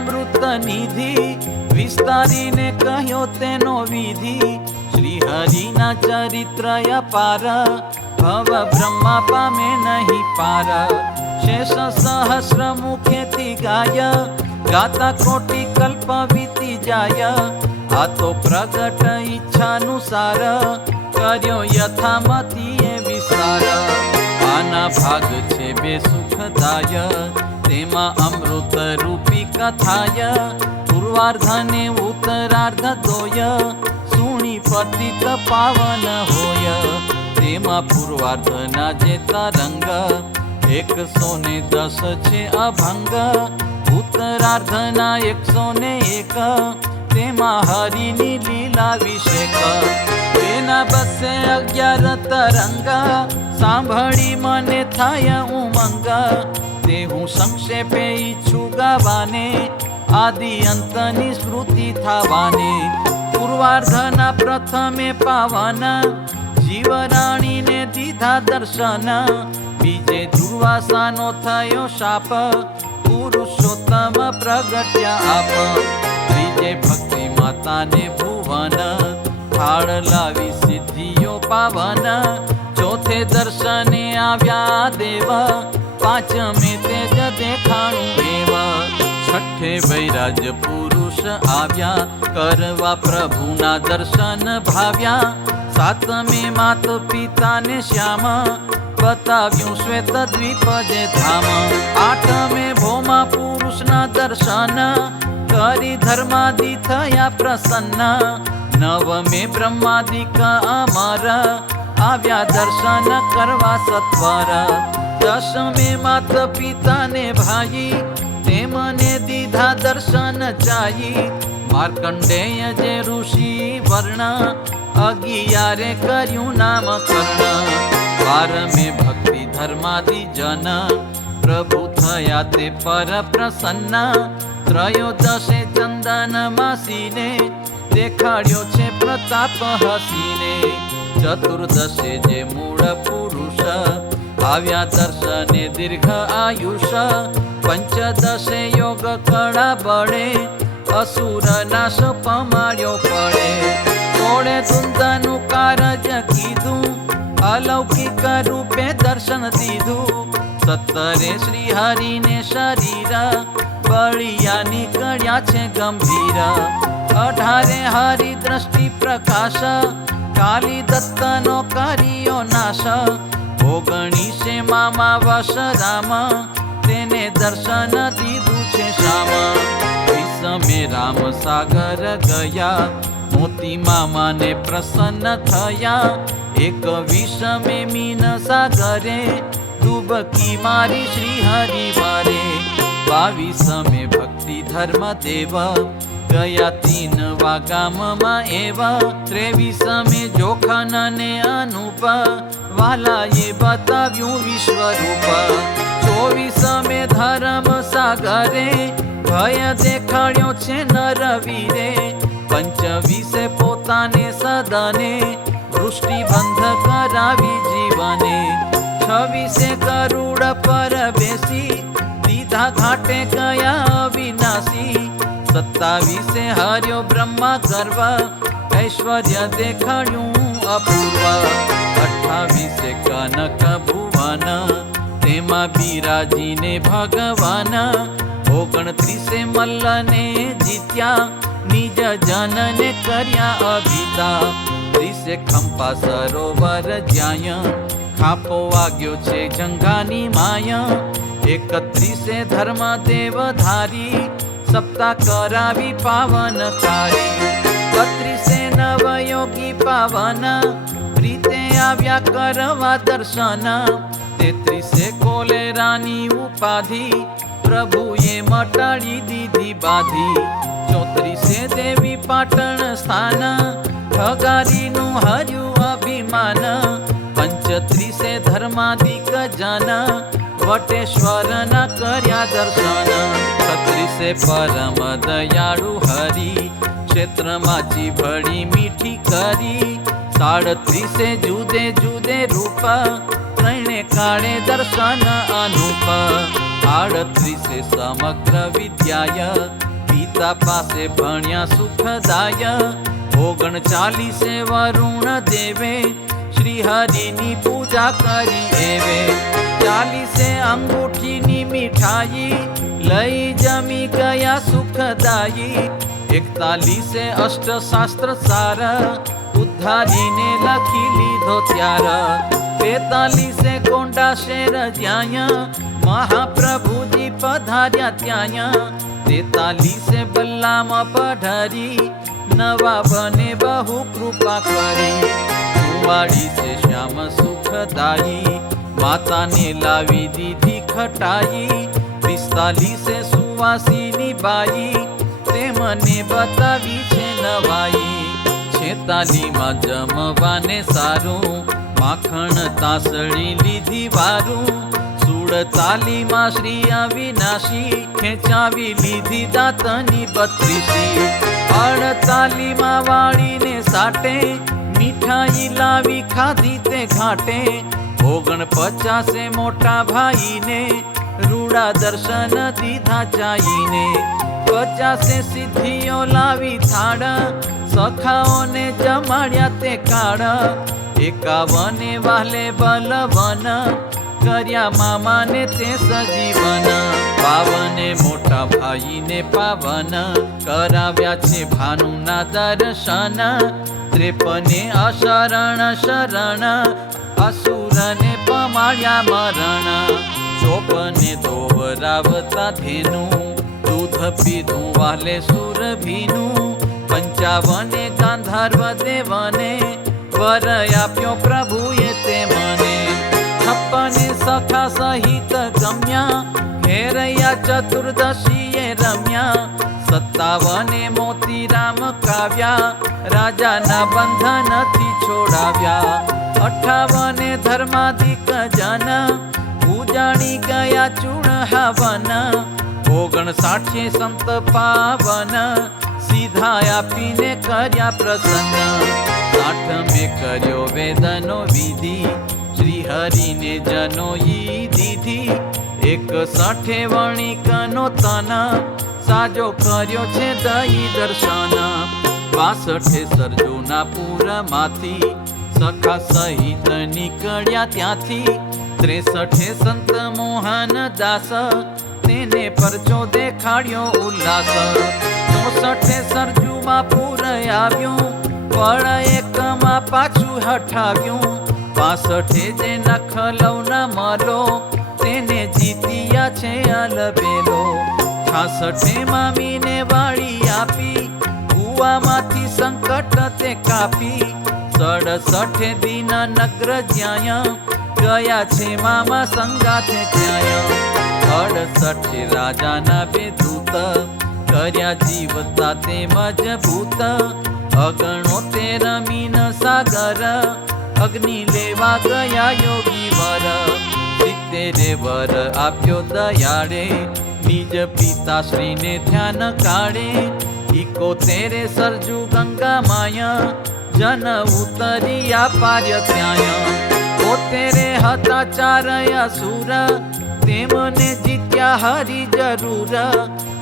અમૃત નિધિ વિસ્તારીને કહ્યો તેનો વિધિ શ્રી હરિના ચરિત્ર અપાર ભવ બ્રહ્મા પામે નહીં પાર શેષ સહસ્ર મુખેથી ગાય ગાતા કોટી કલ્પ વીતી જાય આ તો પ્રગટ ઈચ્છાનુસાર કર્યો યથામતી એ વિસ્તાર આના ભાગ છે બે સુખદાય તેમાં અમૃત રૂપી કથાય પૂર્વાર્ધને ઉત્તરાર્ધ દોય સુણી પતિત પાવન હોય તેમાં પૂર્વાર્ધના જે તરંગ 110 છે અભંગ ઉત્તરાર્ધના 101 તેમાં હરિની લીલા વિષેક તેના 211 તરંગ સાંભળી મને થાય ઉમંગ તે હું સંક્ષેપે ઈચ્છું ગાવાને આદિ અંતની સ્મૃતિ થવાને પૂર્વાર્ધના પ્રથમે પાવન જીવરાણીને દીધા દર્શન બીજે દુર્વાસાનો થયો શાપ પુરુષોત્તમ પ્રગટ્યા આપ ત્રીજે ભક્તિ માતાને ભુવન થાળ લાવી સિદ્ધિઓ પાવન ચોથે દર્શને આવ્યા દેવ પાંચમે તેજ દેખાણું એવ છઠ્ઠે વૈરાજ પુરુષ આવ્યા કરવા પ્રભુના દર્શન ભાવ્યા સાતમે માત પિતાને શ્યામ બતાવ્યું શ્વેત દ્વીપ જે ધામ આઠમે ભૌમા પુરુષના દર્શન કરી ધર્માદિ થયા પ્રસન્ન નવમે બ્રહ્માદિક અમર આવ્યા દર્શન કરવા સત્વર દશમે માત પિતાને ભાઈ તેમને દીધા દર્શન ચાઈ માર્કંડેય જે ઋષિ વર્ણ 11 કર્યું નામકરણ 12મે ભક્તિ ધર્માદિ જન પ્રભુ થયા તે પર પ્રસન્ન ત્રયોદશે ચંદન માસીને દેખાડ્યો છે પ્રતાપ હસીને ચતુર્દશે જે મૂળ પુરુષ આવ્યા દર્શને દીર્ઘ આયુષ પંચદશે યોગ કળા બળે અસુર નાશ પમાડ્યો પડે 16 ધુંધાનું કારજ કીધું અલૌકિક રૂપે દર્શન દીધું 17 શ્રી હરિને શરીર બળિયા નીકળ્યા છે ગંભીર 18 હરિ દ્રષ્ટિ પ્રકાશ કાલી દત્તનો કર્યો નાશ 19 મામા વશ રામ તેને દર્શન દીધું છે શામ 20મે રામ સાગર ગયા મોતી મામાને પ્રસન્ન થયા 21મે મીન સાગરે ડૂબકી મારી શ્રી હરિ મારે 22મે ભક્તિ ધર્મ દેવ ગયા 3 વાગામમાં એવા 23મે જોખન ને અનુપ વાલાએ બતાવ્યું વિશ્વરૂપ 24મે ધર્મ સાગરે ભય દેખાડ્યો છે નરવીરે 25 પોતાને સદને વૃષ્ટિ બંધ કરાવી જીવને 26 ગરુડ પર બેસી દીધા ઘાટે ગયા અવિનાશી 27 હર્યો બ્રહ્મા ગર્વ ઐશ્વર્ય દેખાડ્યું અપૂર્વ 28 કનક ભુવન તેમાં બિરાજીને ભગવાન 29 મલ્લને જીત્યા નિજ જનને કર્યા અભિતા 30 ખંપા સરોવર જ્યાય ખાપો વાગ્યો છે જંઘાની માય 31 ધર્મ દેવ ધારી સપ્તાહ કરાવી પાવનકારી 32 નવયોગી પાવન પ્રીતે આવ્યા કરવા દર્શન 33 કોલેરાની ઉપાધિ પ્રભુએ મટાડી દીધી બાધી 34 દેવી પાટણ સ્થાન ઠગારીનું હર્યું અભિમાન 35 ધર્માદિક જન વટેશ્વરના કર્યા દર્શન 36 પરમ દયાળુ હરી ક્ષેત્રમાં જીભડી મીઠી કરી 37 જુદે જુદે રૂપ ત્રણે કાળે દર્શન અનુપ 38 સમગ્ર વિદ્યાય પિતા પાસે ભણ્યા સુખદાય 39 વરુણ દેવે શ્રી હરિની પૂજા કરી એવે 40 અંગૂઠીની મીઠાઈ લઈ જમી ગયા સુખદાયી 41 અષ્ટશાસ્ત્ર સાર ઉદ્ધારીને લખી લીધો ત્યાર 42 ગોંડા શેર જ્યાય મહાપ્રભુજી પધાર્યા ત્યાય 43 બલ્લામાં પઢરી નવા બને બહુ કૃપા કરી 44 શ્યામ સુખદાયી માતાને લાવી દીધી ખટાઈ 45 સુવાસીની બાઈ તે મને બતાવી છે નવાઈ 46 જમવાને સારું માખણ તાસળી લીધી વારું 47 શ્રી અવિનાશી ખેંચાવી લીધી દાંતની 32 48 વાળીને સાટે મીઠાઈ લાવી ખાધી તે ઘાટે 49 મોટા ભાઈને રૂડા દર્શન દીધા ચાઈને 50 સિદ્ધિઓ લાવી થાળ સખાઓને જમાડ્યા તે કાળ 51 વાલે બલવન કર્યા મામાને તે સજીવન 52 મોટા ભાઈને પાવન કરાવ્યા છે ભાનુના દર્શન 53 અશરણ શરણ અસુરને પમાડ્યા મરણ 54 દોવરાવતા ધેનું દૂધ પીધું વાલે સુરભીનું 55 ગાંધર્વ દેવને વર આપ્યો પ્રભુએ તે મને 56 સખા સહિત ગમ્યા ઘેરૈયા ચતુર્દશીએ રમ્યા 57 મોતીરામ કાવ્યા રાજાના બંધનથી છોડાવ્યા 58 ધર્માધિક જન ઉજાણી ગયા ચૂણહાવન 59 સંત પાવન સીધા આપીને કર્યા પ્રસન્ન 60 કર્યો વેદનો વિધિ શ્રી હરિને જનોઈ દીધી 61 વણિકનો તન સાજો કર્યો છે દઈ દર્શન 62 સરજોના પૂરમાંથી સખા સહિત નીકળ્યા ત્યાંથી 63 સંત મોહન દાસ તેને પરચો દેખાડ્યો ઉલ્લાસ 64 સરજુમાં પૂર આવ્યું ફળ એકમાં પાછું હઠાવ્યું 65 જે નખલવના મલો તેને જીત્યા છે અલબેલો 66 મામીને વાળી આપી કુવામાંથી સંકટ તે કાપી 67 દીન નગ્ર જ્યાં ગયા છે મામા સંગાથે ત્યાં 68 રાજાના બે દૂત કર્યા જીવતા તે મજબૂત 69 મીન સાગર અગ્નિ લેવા ગયા યોગી વર 70 વર આપ્યો દયાળે નિજ પિતાશ્રીને ધ્યાન કાઢે 71 સરજુ ગંગા માયા જન ઉતરિયા પાર્ય ત્યાય 73 હતા ચારય સુર તેમને જીત્યા હરી જરૂર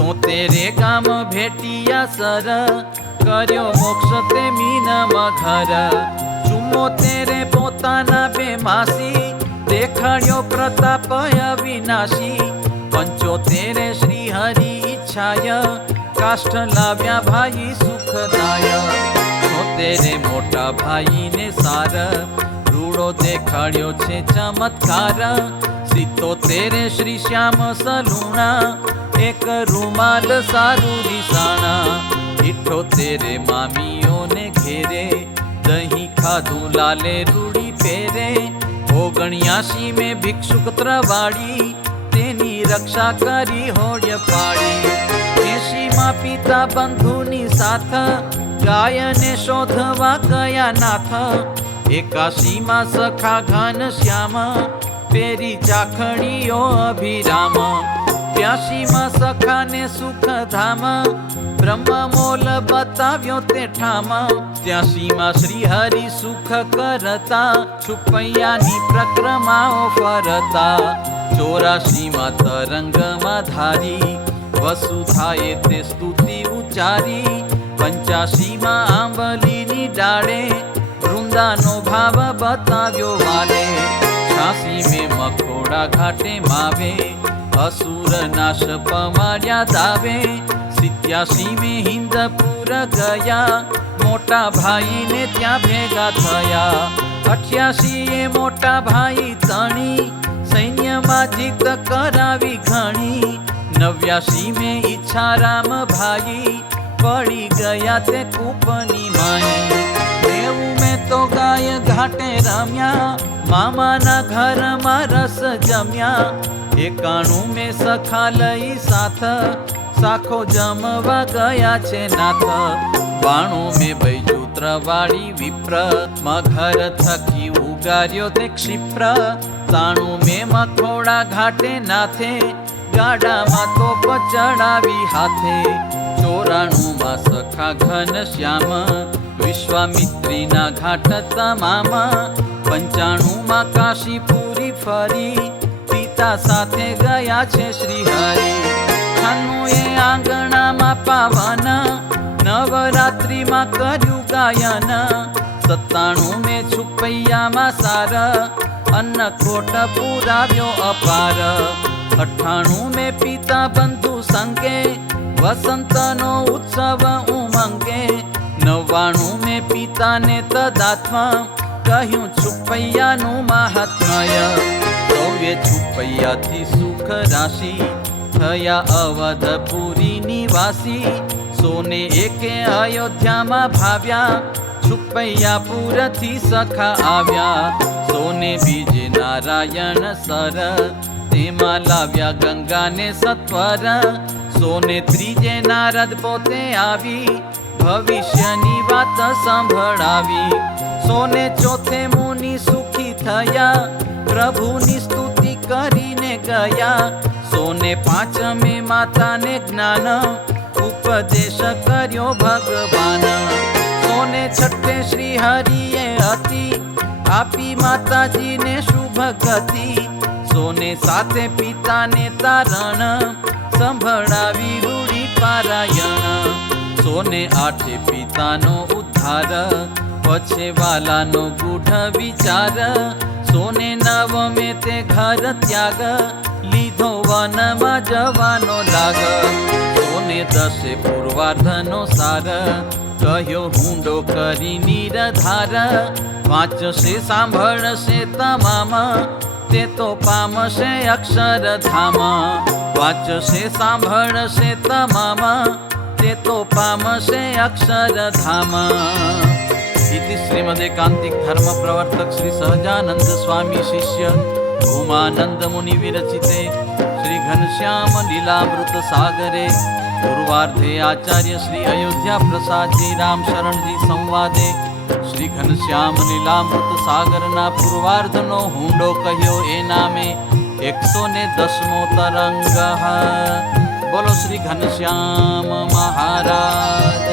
73 ગામ ભેટિયા સર કર્યો મોક્ષ તે મીનમાં ઘર 74 પોતાના બે માસી દેખાડ્યો પ્રતાપ અવિનાશી 75 શ્રી હરિ ઈચ્છાય કાષ્ઠ લાવ્યા ભાઈ સુખદાય 76 મોટા ભાઈને સાર રૂડો દેખાડ્યો છે ચમત્કાર 77 શ્રી શ્યામ સલુણા એક રૂમાલ સારું રીસાણા 78 મામીઓને ઘેરે દહીં ખાધું લાલે રૂડી પહેરે 79 મેં ભિક્ષુક ત્રવાડી તેની રક્ષા કરી હોડ પાડી 80 પિતા બંધુની સાથ ગાયને શોધવા ગયા નાથ 81 સખા ઘન શ્યામ પેરી ચાખણીઓ અભિરામ 89 સખાને સુખધામ બ્રહ્મ મોલ બતાવ્યો તે ઠામ 83 શ્રી હરિ સુખ કરતા છુપૈયાની પ્રક્રમાઓ ફરતા 84 તરંગમાં ધારી વસુધાએ તે સ્તુતિ ઉચ્ચારી 85 આંબલીની ડાળે વૃંદાનો ભાવ બતાવ્યો વાલે 86 મખોડા ઘાટે માવે અસુર નાશ પમાડ્યા દાવે 87 હિંદપુર ગયા મોટા ભાઈને ત્યાં ભેગા થયા 88 મોટા ભાઈ તણી સૈન્યમાં જીત કરાવી ઘણી 89 ઈચ્છારામ ભાઈ પડી ગયા તે કૂપની માઈ 90 તો ગાય ઘાટે રમ્યા મામાના ઘરમાં રસ જમ્યા 91 સખા લઈ સાથ સાખો જમવા ગયા છે નાથ 92 બૈજૂત્રવાળી વિપ્ર મઘર થકી ઉગાર્યો તે ક્ષિપ્ર 93 મખોડા ઘાટે નાથે ગાડામાં તોપ ચડાવી હાથે 94 સખા ઘન શ્યામ વિશ્વામિત્રીના ઘાટ તમામ 95 કાશીપુરી ફરી પિતા સાથે ગયા છે શ્રી હરિ 96 આંગણામાં પાવન નવરાત્રિમાં કર્યું ગાયન 97 છુપૈયામાં સાર અન્નકોટ પુરાવ્યો અપાર 98 પિતા બંધુ સંગે વસંતનો ઉત્સવ ઉમંગે 99 પિતાને તદાત્મા કહ્યું છુપૈયાનું મહાત્મય 100 છુપૈયાથી સુખ રાશિ થયા અવધપુરી નિવાસી 101 અયોધ્યામાં ભાવ્યા છુપૈયાપુરથી સખા આવ્યા 102 નારાયણ સર તેમાં લાવ્યા ગંગાને સત્વર 103 નારદ પોતે આવી ભવિષ્યની વાત સંભળાવી 104 મુનિ સુખી થયા પ્રભુની સ્તુતિ કરીને ગયા 105 માતાને જ્ઞાન ઉપદેશ કર્યો ભગવાન 106 શ્રી હરિએ અતિ આપી માતાજીને શુભ ગતિ 107 પિતાને તારણ સંભળાવી રૂડી પારાયણ 108 પિતાનો ઉદ્ધાર પછે વાલાનો ગૂઢ વિચાર 109 તે ઘર ત્યાગ લીધો વનમાં જવાનો લાગ 110 પૂર્વાર્ધનો સાર કહ્યો હુંડો કરી નિરધાર વાંચશે સાંભળશે તમામ તે તો પામશે અક્ષરધામ વાંચશે સાંભળશે તમામ તે તો પામશે અક્ષરધામ इति श्रीमदेकांतिक धर्म प्रवर्तक श्री सहजानंद स्वामी शिष्य भूमानंद मुनि विरचिते श्री घनश्याम लीलामृत सागरे पूर्वार्धे आचार्य श्री अयोध्या प्रसाद जी राम शरण जी संवादे श्री घनश्याम लीलामृत सागरना पूर्वार्धनो हुंडो कह्यो ए नामे 110मो तरंग बोलो श्री घनश्याम महाराज।